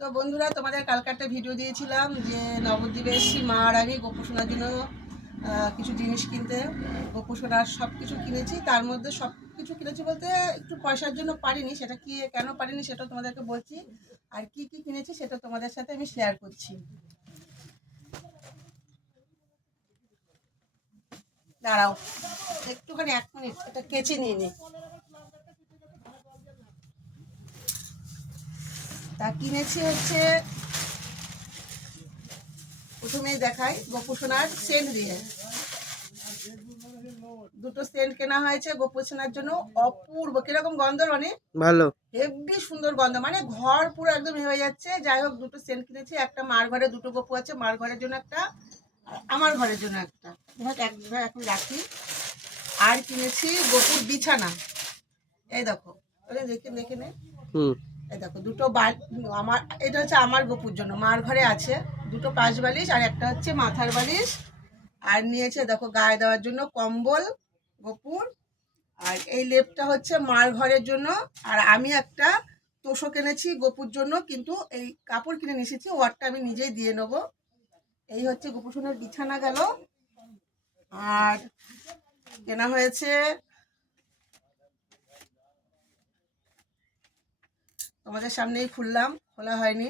তো বন্ধুরা, তোমাদের কালকে একটা ভিডিও দিয়েছিলাম যে নবদ্বীপে এসেছি মা আর আমি গোপু সোনার জন্য কিছু জিনিস কিনতে। গোপু সোনার সব কিছু কিনেছি, তার মধ্যে সব কিছু কিনেছি বলতে একটু পয়সার জন্য পারিনি, সেটা কি কেন পারিনি সেটা তোমাদেরকে বলছি। আর কি কি কিনেছি সেটা তোমাদের সাথে আমি শেয়ার করছি। দাঁড়াও একটুখানি, 1 মিনিট, এটা কেচে নিয়ে নি। তা কিনেছি হচ্ছে, প্রথমেই দেখাই গোপু সোনার সেন্ট দিয়ে দুটো সেন্ট কেনা হয়েছে গোপু সোনার জন্য। অপূর্ব, কিরকম গন্ধ, মানে ভালো, হেভি সুন্দর গন্ধ, মানে ঘর পুরো একদম হয়ে যাচ্ছে। যাই হোক, দুটো সেন্ট কিনেছি, একটা মার ঘরে, দুটো গোপু আছে, মার ঘরের জন্য একটা আর আমার ঘরের জন্য একটা। একটা এখন রাখি। আর কিনেছি গোপুর বিছানা, এই দেখো, দেখে দেখে নে। এই দেখো দুটো আমার, এটা হচ্ছে আমার গোপুর জন্য, মার ঘরে আছে দুটো পাশ বালিশ আর একটা হচ্ছে মাথার বালিশ। আর নিয়েছে দেখো গায়ে দেওয়ার জন্য কম্বল গোপুর। আর এই লেপটা হচ্ছে মার ঘরের জন্য। আর আমি একটা তোষক কিনেছি গোপুর জন্য, কিন্তু এই কাপড় কিনে নিয়ে এসেছি, ওয়ারটা আমি নিজেই দিয়ে নেবো। এই হচ্ছে গোপু সোনার বিছানা গেল। আর কেনা হয়েছে, তোমাদের সামনেই খুললাম, খোলা হয়নি।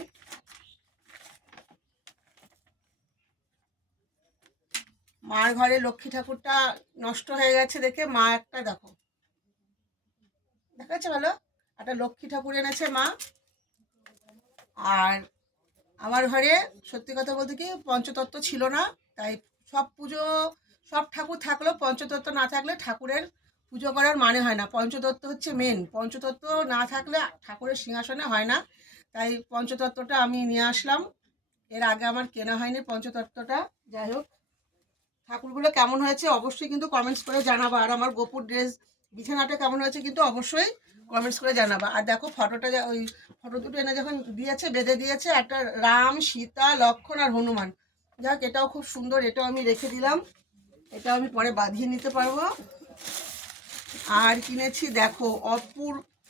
মার ঘরে লক্ষ্মী ঠাকুরটা নষ্ট হয়ে গেছে দেখে মা একটা, দেখো দেখা যাচ্ছে ভালো, একটা লক্ষ্মী ঠাকুর এনেছে মা। আর আমার ঘরে সত্যি কথা বলতে কি পঞ্চতত্ত্ব ছিল না, তাই সব পুজো, সব ঠাকুর থাকলেও পঞ্চতত্ত্ব না থাকলে ঠাকুরের পুজো করার মানে হয় না। পঞ্চতত্ত্ব হচ্ছে মেন, পঞ্চতত্ত্ব না থাকলে ঠাকুরের সিংহাসনে হয় না। তাই পঞ্চতত্ত্বটা আমি নিয়ে আসলাম। এর আগে আমার কেনা হয়নি পঞ্চতত্ত্বটা। যাই হোক, ঠাকুরগুলো কেমন হয়েছে অবশ্যই কিন্তু কমেন্টস করে জানাবা। আর আমার গোপুর ড্রেস বিছানাটা কেমন হয়েছে কিন্তু অবশ্যই কমেন্টস করে জানাবা। আর দেখো ফটোটা, ওই ফটো দুটো এনে যখন দিয়েছে, বেঁধে দিয়েছে, একটা রাম, সীতা, লক্ষ্মণ আর হনুমান। যাক, এটাও খুব সুন্দর, এটাও আমি রেখে দিলাম, এটাও আমি পরে বাঁধিয়ে নিতে পারবো। আর কিনেছি দেখো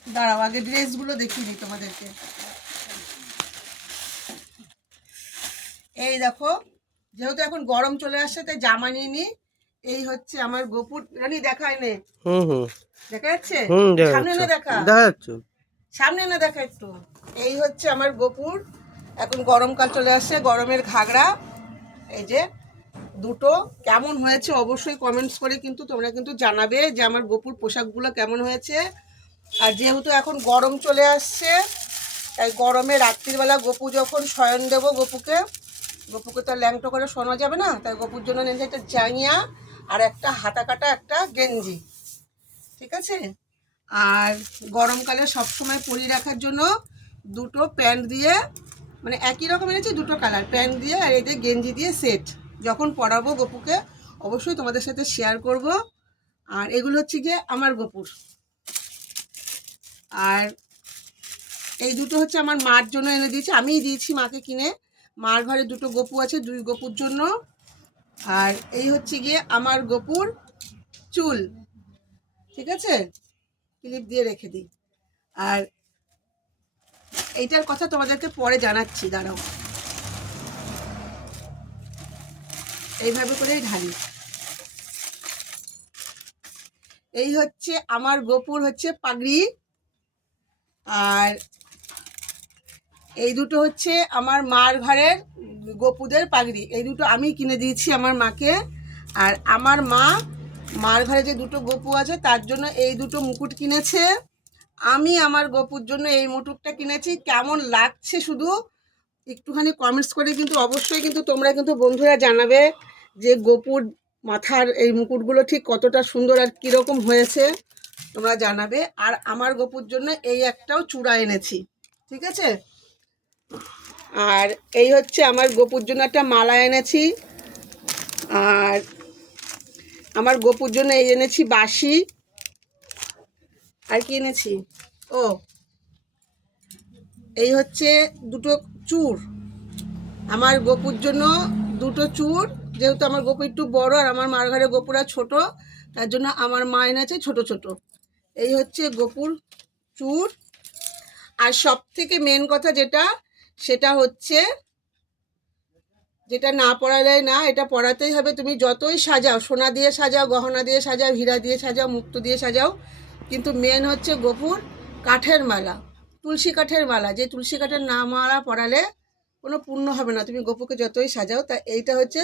দাঁড়াও আগে ড্রেসগুলো দেখিয়ে দিই তোমাদেরকে। এই দেখো, যেহেতু এখন গরম চলে আসছে তাই জামা নিয়ে নি। এই হচ্ছে আমার গোপুর, রানী দেখায় নে, দেখা যাচ্ছে, সামনে এনে দেখা, সামনে এনে দেখা একটু। এই হচ্ছে আমার গোপুর, এখন গরমকাল চলে আসছে, গরমের ঘাগরা। এই যে দুটো, কেমন হয়েছে অবশ্যই কমেন্টস করে কিন্তু তোমরা কিন্তু জানাবে যে আমার গোপুর পোশাকগুলো কেমন হয়েছে। আর যেহেতু এখন গরম চলে আসছে, তাই গরমে রাত্রিবেলা গোপু যখন শয়ন দেবো, গোপুকে তো ল্যাংটো করে শোনা যাবে না, তাই গোপুর জন্য নিয়েছে একটা জাঙিয়া আর একটা হাতা কাটা একটা গেঞ্জি, ঠিক আছে। আর গরমকালে সবসময় পরিয়ে রাখার জন্য দুটো প্যান্ট দিয়ে, মানে একই রকম এনেছি, দুটো কালার প্যান্ট দিয়ে আর এই যে গেঞ্জি দিয়ে সেট, যখন পরাবো গোপুকে অবশ্যই তোমাদের সাথে শেয়ার করব। আর এগুলো হচ্ছে গিয়ে আমার গোপুর। আর এই দুটো হচ্ছে আমার মার জন্য এনে দিয়েছি, আমিই দিয়েছি মাকে কিনে। মার ঘরে দুটো গোপু আছে, 2 গোপুর জন্য। আর এই হচ্ছে গিয়ে আমার গোপুর চুল, ঠিক আছে, ক্লিপ দিয়ে রেখে দিই। আর এইটার কথা তোমাদেরকে পরে জানাচ্ছি, দাঁড়াও। এইভাবে করেই ঢালি। এই হচ্ছে আমার গোপুর হচ্ছে পাগড়ি। আর এই দুটো হচ্ছে আমার মার ঘরের গোপুদের পাগড়ি, এই দুটো আমি কিনে দিয়েছি আমার মাকে। আর আমার মা মার ঘরে যে দুটো গোপু আছে তার জন্য এই দুটো মুকুট কিনেছে। আমি আমার গোপুর জন্য এই মুকুটটা কিনেছি। কেমন লাগছে শুধু একটুখানি কমেন্টস করে কিন্তু অবশ্যই কিন্তু তোমরা কিন্তু বন্ধুরা জানাবে যে গোপুর মাথার এই মুকুটগুলো ঠিক কতটা সুন্দর আর কীরকম হয়েছে, তোমরা জানাবে। আর আমার গোপুর জন্য এই একটাও চূড়া এনেছি, ঠিক আছে। আর এই হচ্ছে আমার গোপুর জন্য একটা মালা এনেছি। আর আমার গোপুর জন্য এই এনেছি বাঁশি। আর কি এনেছি, ও এই হচ্ছে দুটো চূড়, আমার গোপুর জন্য দুটো চূড়। যেহেতু আমার গোপু একটু বড় আর আমার মার ঘরে গোপুরা ছোট, তার জন্য আমার মা এনেছে ছোট ছোট। এই হচ্ছে গোপুর চূড়। আর সব থেকে মেন কথা যেটা, সেটা হচ্ছে, যেটা না পরালে না, এটা পরাতেই হবে। তুমি যতই সাজাও, সোনা দিয়ে সাজাও, গহনা দিয়ে সাজাও, হীরা দিয়ে সাজাও, মুক্তো দিয়ে সাজাও, কিন্তু মেন হচ্ছে গোপুর কাঠের মালা, তুলসী কাঠের মালা। যে তুলসী কাঠের না মালা পরালে কোনো পুণ্য হবে না, তুমি গোপুকে যতই সাজাও। তা এইটা হচ্ছে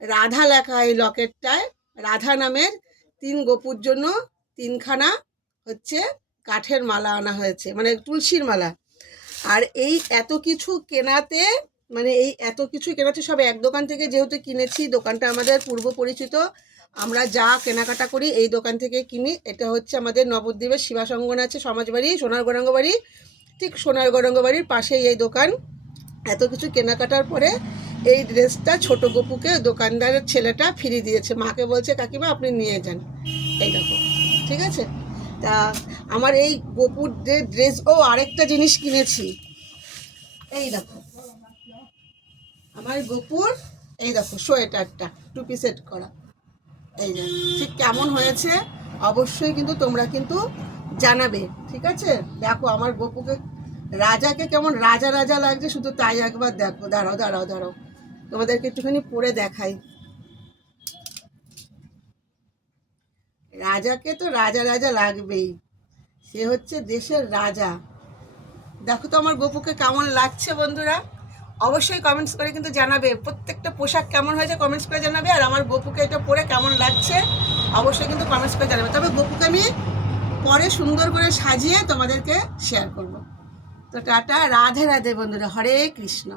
রাধা লেখা, এই লকেটটায় রাধা নামের 3 গোপুর জন্য 3খানা হচ্ছে কাঠের মালা আনা হয়েছে, মানে তুলসীর মালা। আর এই এত কিছু কেনাতে, মানে এই এত কিছু কেনাতে সব এক দোকান থেকে যেহেতু কিনেছি, দোকানটা আমাদের পূর্ব পরিচিত, আমরা যা কেনাকাটা করি এই দোকান থেকে কিনি। এটা হচ্ছে আমাদের নবদ্বীপের শিবাসঙ্গন আছে সমাজবাড়ি, সোনার গৌরাঙ্গ বাড়ি, ঠিক সোনার গৌরাঙ্গ বাড়ির পাশেই এই দোকান। এত কিছু কেনাকাটার পরে এই ড্রেসটা ছোট গোপুকে দোকানদারের ছেলেটা ফিরিয়ে দিয়েছে, মাকে বলছে কাকিমা আপনি নিয়ে যান, এই দেখো, ঠিক আছে। তা আমার এই গোপুর যে ড্রেস, ও আরেকটা জিনিস কিনেছি, এই দেখো আমার গোপুর, এই দেখো সোয়েটারটা 2 পিসের করা, এই যে ঠিক কেমন হয়েছে অবশ্যই কিন্তু তোমরা কিন্তু জানাবে, ঠিক আছে। দেখো আমার গোপুকে, রাজাকে কেমন রাজা রাজা লাগছে, শুধু তাই একবার দেখো। দাঁড়াও দাঁড়াও দাঁড়াও, তোমাদেরকে একটুখানি পরে দেখাই। রাজাকে তো রাজা রাজা লাগবেই, সে হচ্ছে দেশের রাজা। দেখো তো আমার গোপুকে কেমন লাগছে বন্ধুরা, অবশ্যই কমেন্টস করে কিন্তু জানাবে। প্রত্যেকটা পোশাক কেমন হয়েছে কমেন্টস করে জানাবে, আর আমার গোপুকে এটা পরে কেমন লাগছে অবশ্যই কিন্তু কমেন্টস করে জানাবে। তবে গোপুকে আমি পরে সুন্দর করে সাজিয়ে তোমাদেরকে শেয়ার করব। তো টাটা, রাধে রাধে বন্ধুরা, হরে কৃষ্ণ।